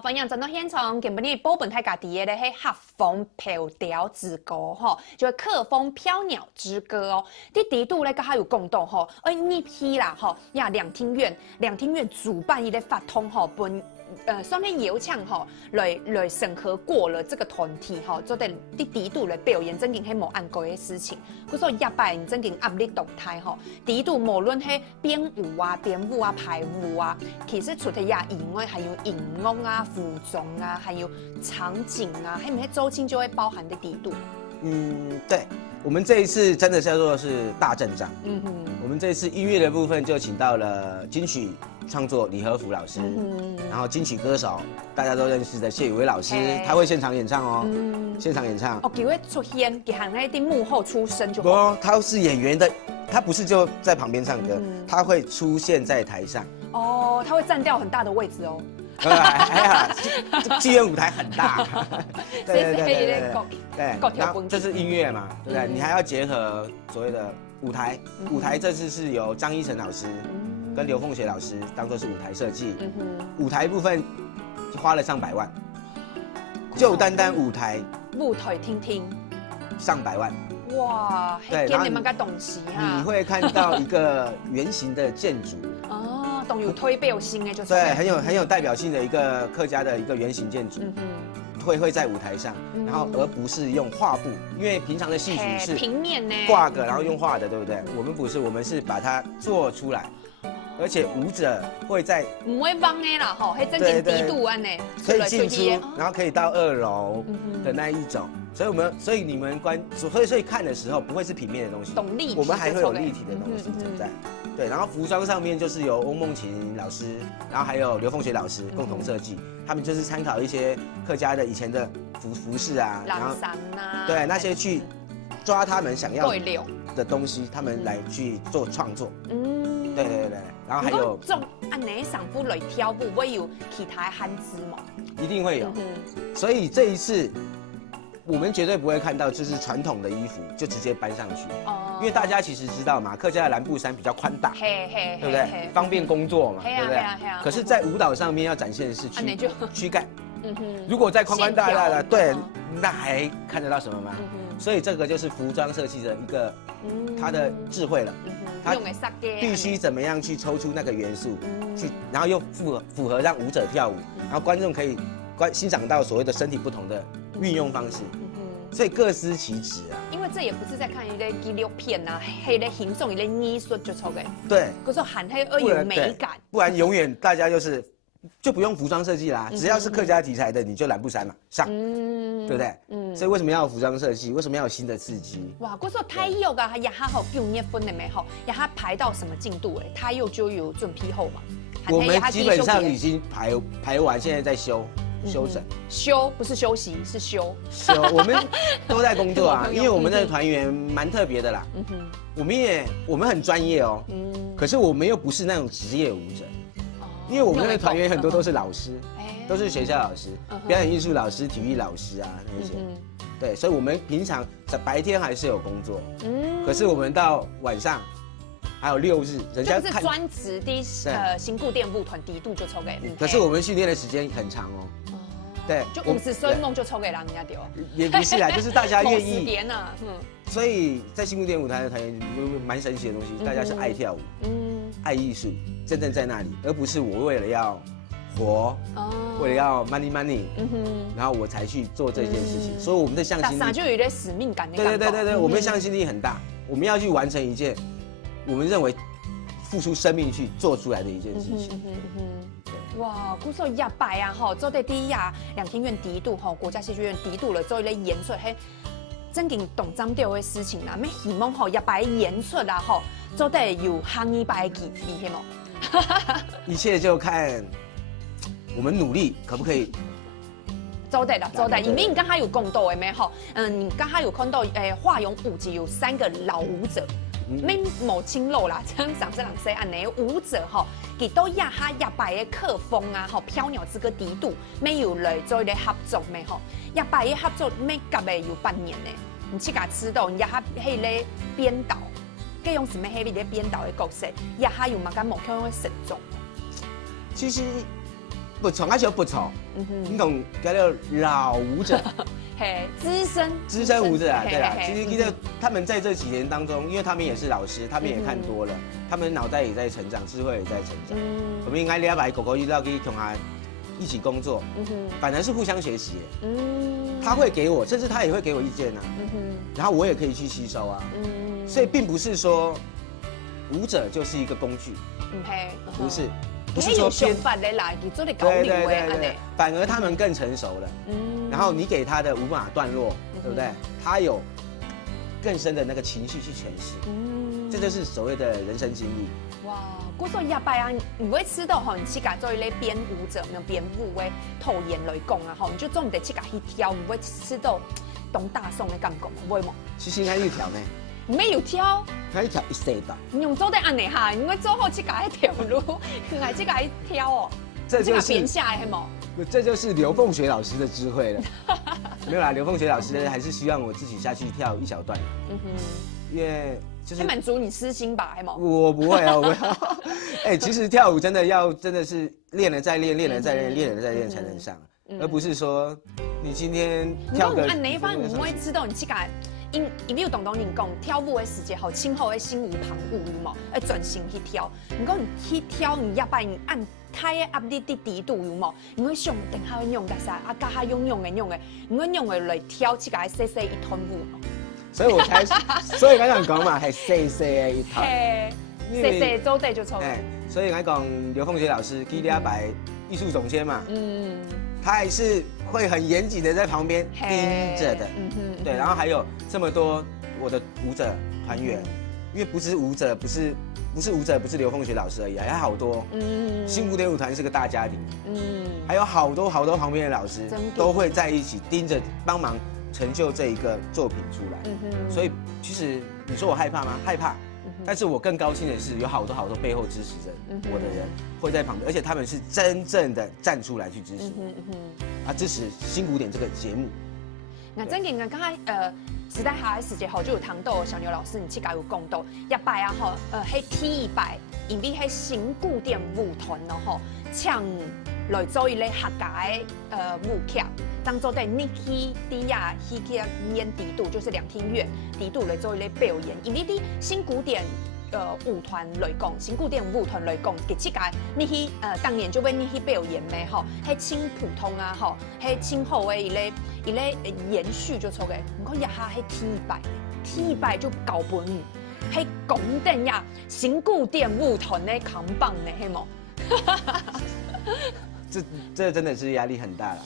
欢迎转到现场，今日宝本太家己的咧，迄合风飘调之歌吼，就是客风飘鸟之歌哦。伫地度咧，甲还有共同吼，一批啦吼，呀两厅院主办伊咧发通吼，算咧邀请吼来审核过了这个团体吼，做在伫地度来表演，真经迄无按过的事情。佮说亚摆真经压力动态吼，地度无论迄编舞啊、排舞啊，其实除了呀以外，还有影乐啊、服装啊，还有场景啊，还有迄周青就会包含在地度。对，我们这一次真的叫做是大阵仗。我们这一次音乐的部分就请到了金曲创作李和福老师，然后金曲歌手大家都认识的谢宇威老师，他会现场演唱哦，现场演唱。哦，佢会出现，佢行喺啲幕后出身就好。不，他是演员的，他不是就在旁边唱歌，他会出现在台上。哦，他会占掉很大的位置哦。还好，剧院舞台很大。对，然后这是音乐嘛，对不对？你还要结合所谓的舞台，舞台这次是由张一晨老师跟刘凤雪老师当做是舞台设计，舞台部分花了上百万，就单单舞台听上百万。哇，对，然后你们个东西哈，你会看到一个圆形的建筑。哦，都有推表性的，就是对，很有代表性的一个客家的一个圆形建筑。会在舞台上，然后而不是用画布，因为平常的戏曲是平面呢，挂个然后用画的，对不对？我们不是，我们是把它做出来，而且舞者会在不会忘的啦，吼，还真点低度安呢，可以进出，然后可以到2楼的那一种。所以你们所以看的时候不会是平面的东西，懂立体，我们还会有立体的东西存在。对，然后服装上面就是由翁梦琴老师，然后还有刘凤雪老师共同设计，他们就是参考一些客家的以前的服饰啊，然后对那些去抓他们想要的东西，他们来去做创作。对，然后还有这种按哪上夫来跳舞，会有其他汉字吗？一定会有，所以这一次。我们绝对不会看到就是传统的衣服就直接搬上去，因为大家其实知道嘛，客家的蓝布衫比较宽大，对不对？方便工作嘛，对不对？可是，在舞蹈上面要展现的是躯干。如果在宽宽大大的，对，那还看得到什么吗？所以这个就是服装设计的一个他的智慧了，他必须怎么样去抽出那个元素，然后又符合让舞者跳舞，然后观众可以欣赏到所谓的身体不同的运用方式，所以各司其职啊。因为这也不是在看一个纪录片呐，黑的形状一个艺术就出来。对，可是含黑而有美感，不然永远大家就不用服装设计啦，只要是客家题材的，你就蓝布衫嘛上，对不对？所以为什么要有服装设计？为什么要有新的刺激？哇，我说太幼啊，也还好9月份的没好，也还排到什么进度哎？太幼就有准批后嘛。我们基本上已经排完，现在在修整。修不是休息，是修。我们都在工作啊，因为我们的团员蛮特别的啦。我们很专业哦，可是我们又不是那种职业舞者。因为我们的团员很多都是老师，都是学校老师、表演艺术老师、体育老师啊那些。对，所以我们平常在白天还是有工作，可是我们到晚上还有6日，人家是专职的新固店部团底度就抽给。可是我们训练的时间很长哦。对，就50岁梦就抽给人家丢。也不是啦，就是大家愿意。点啊，所以在新固店舞台的团员蛮神奇的东西，大家是爱跳舞，爱艺术，真正在那里，而不是我为了要活，为了要 money，然后我才去做这件事情。所以我们的向心力就有点使命感。对，我们的向心力很大，我们要去完成一件我们认为付出生命去做出来的一件事情。哇，古时候亚白啊，吼，做在第一亚两厅院底度吼，国家戏剧院底度了，做一类演出，嘿，真经动针对的事情啦，咩希望吼亚白演出啦，吼，做得有行业白的记忆，嘿冇？一切就看我们努力可不可以。做得啦，因为你刚才有讲到的咩吼，你刚才有看到华勇舞集有3个老舞者。没某青路啦，这样这人说安尼舞者吼，佢都亚白的客风啊，吼飘鸟之歌底度，没有来做一个合作咩吼，亚白的合作没夹的有半年呢，你去甲知道，亚哈迄个编导，佮用什么迄个编导的角色，亚哈有嘛甲目标的慎重。其实不从还是有不从，你懂叫做老舞者，嘿，资深舞者啊，对啦。其实他们在这几年当中，因为他们也是老师，他们也看多了，他们脑袋也在成长，智慧也在成长。我们应该了解狗狗遇到可以同他一起工作，反而是互相学习。他会给我，甚至他也会给我意见啊。然后我也可以去吸收啊。所以并不是说舞者就是一个工具，不是。不是说偏对，反而他们更成熟了。然后你给他的舞码段落，对不对？他有更深的那个情绪去诠释。这就是所谓的人生经历。哇，我说亚拜啊，你会知道吼，你去甲做一类编舞者，没有编舞的透演来讲啊吼，你就总得去甲去跳，你会知道东大宋的感觉吗？会吗？其实应该有跳呢。没有跳，他一跳一岁的。你用做得安尼哈，因为做好去改跳路，还去改跳哦。这就是编下来嘿么？这就是刘凤学老师的智慧了。没有啦，刘凤学老师还是希望我自己下去跳一小段。因为就是满足你私心吧，嘿么？我不会啊，我不会。其实跳舞真的是练了再练，练了再练，练了再练才能上，而不是说你今天跳个。按哪一方你会知道你去改？因为有懂人讲跳舞的时节吼，今后的心无旁骛有冇？要专心去跳。如果你去跳，你要摆你按太的压力的低度有冇？你会想等下会用个啥？啊，加下用的，你会用的来跳起个细细一团舞。所以我才，所以我想讲嘛，系细细的一团。细细做对就错。所以我讲刘凤学老师，第2摆艺术总监嘛。他还是会很严谨的在旁边盯着的，对，然后还有这么多我的舞者团员，因为不是舞者，不是舞者，不是刘凤学老师而已，还有好多，新古典舞团是个大家庭，还有好多旁边的老师都会在一起盯着帮忙成就这一个作品出来，所以其实你说我害怕吗？害怕。但是我更高兴的是，有好多背后支持着我的人会在旁边，而且他们是真正的站出来去支持，支持新古典这个节目。那真嘅，刚才时代下嘅时节后，就有谈到小牛老师，你去甲有讲到一摆啊吼，迄第2摆，因为迄新古典舞团咯吼，抢来做一类客家的舞剧，当做在你去底下去演底度，就是两厅院底度来做一类表演。因为伫新古典舞团来讲，新古典舞团来讲，其实个你去当年就要你去表演咩吼，迄轻普通啊吼，迄轻好的一类延续就错个。唔讲一下迄第2摆就搞本，迄讲定呀新古典舞团的扛棒呢，嘿么？这真的是压力很大了，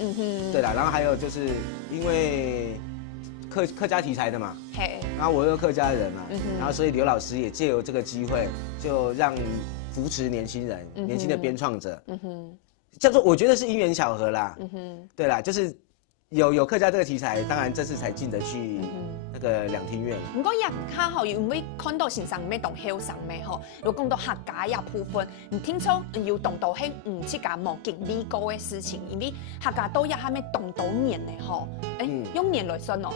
对啦，然后还有就是因为客家题材的嘛，然后我又客家人嘛，然后所以刘老师也借由这个机会，就让扶持年轻人，年轻的编创者，叫做我觉得是因缘巧合啦，对啦，就是有客家这个题材，当然这次才进得去那个两厅院。不过也较好，因为看到线上咩动后上咩吼，如果讲到客家也部分，你听说有动到迄这个无经理过的事情，因为客家都也还没动到年的吼，用年来算哦，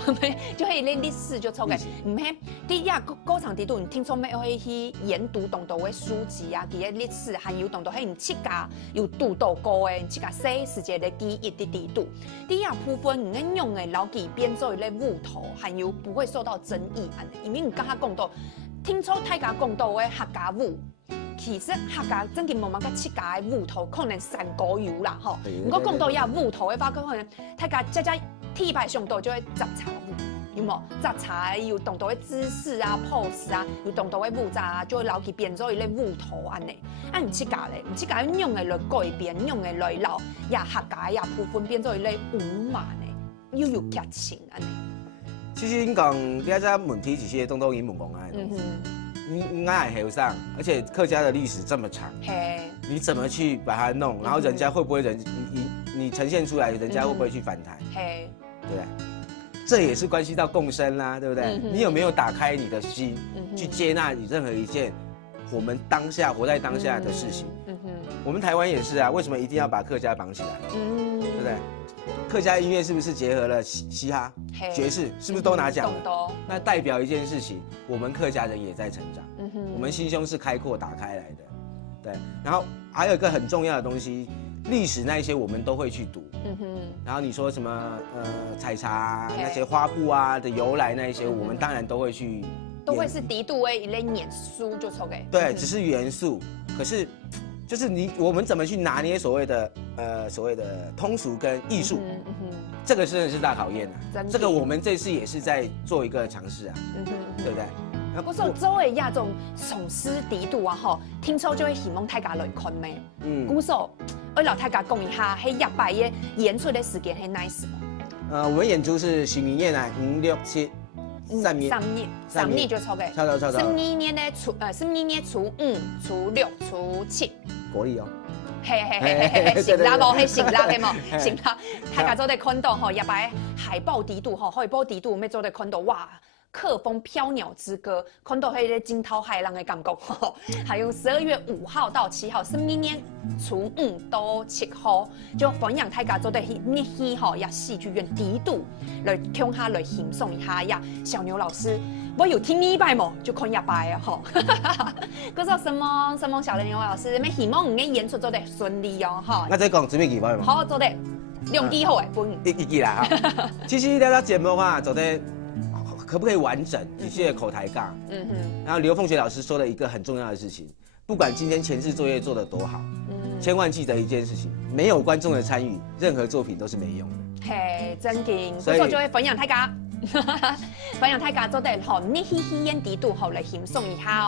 就迄个历史就错嘅，唔系第一歌场地度，你听说咩可以去研读动到的书籍啊，佢嘅历史还有动到迄七家有读到过的七家世世界的记忆的地度，第一部分你用的老记编做一类舞头，还有不会受到争议安尼，因为你刚刚讲到，听说大家讲到的客家舞。其实客家真嘅慢慢甲七家的舞头可能三個有啦吼，如果講到呀舞頭的話，可能大家只體排上到就會雜茶舞，有冇？雜茶有動到的姿勢啊、pose 啊，有動到的舞蹈啊，就會留佢變咗一個舞頭安尼。唔七家咧，唔七家用嘅來改變，用嘅來留呀客家呀部分變咗一個舞碼呢，又有劇情安尼。其實你講啲一隻問題，其實都已經冇講啊。应该还合上，而且客家的历史这么长，你怎么去把它弄？然后人家会不会你呈现出来，人家会不会去反弹？对不对？这也是关系到共生啦，对不对？你有没有打开你的心，去接纳你任何一件我们当下活在当下的事情？我们台湾也是啊，为什么一定要把客家绑起来？对不对？客家音乐是不是结合了嘻哈、爵士？是不是都拿奖了？那代表一件事情，我们客家人也在成长，我们心胸是开阔打开来的，对。然后还有一个很重要的东西，历史那一些我们都会去读。然后你说什么采茶那些花布啊的由来那一些，我们当然都会去。都会是敌度的一类演书就抽给。对，只是元素，可是就是我们怎么去拿捏所谓的通俗跟艺术，这个真的是大考验啊。这个我们这次也是在做一个尝试啊，对不对？不是周围亚种崇师敌度啊吼，听说就会希望大家来看咩？古时候我老太家讲一下，迄100嘅演出的时间係 nice 吗？我们演出是许明年啊，5、6、7。3年就抽嘅，抽到。12年的初5、初6、初7，國歷哦。嘿，成啦冇，係成啦嘅冇，成啦。大家做得看到吼，100海報底度吼，海報底度，咩做得看到哇？客风飘鸟之歌，看到迄个惊涛骇浪的感觉吼。还有12月5号到7号，是明年初5到7号，就分享大家做的那戏吼，呀戏剧院底度来向下来欣赏一下呀。小牛老师，我有听你一拜冇，就看100啊吼。嗰個什麼小牛老師，咩希望你嘅演出做得順利哦吼。我再講準備幾擺嘛？好，做得用幾好誒，分。一記啦哈。其實大家節目的話，做得。可不可以完整？一些口台杠，然后刘凤雪老师说了一个很重要的事情，不管今天前置作业做得多好，千万记得一件事情，没有观众的参与，任何作品都是没用的。嘿，真勁，所以就會分享大家，分享大家做得好，你嘻嘻演底度好嚟欣賞一下。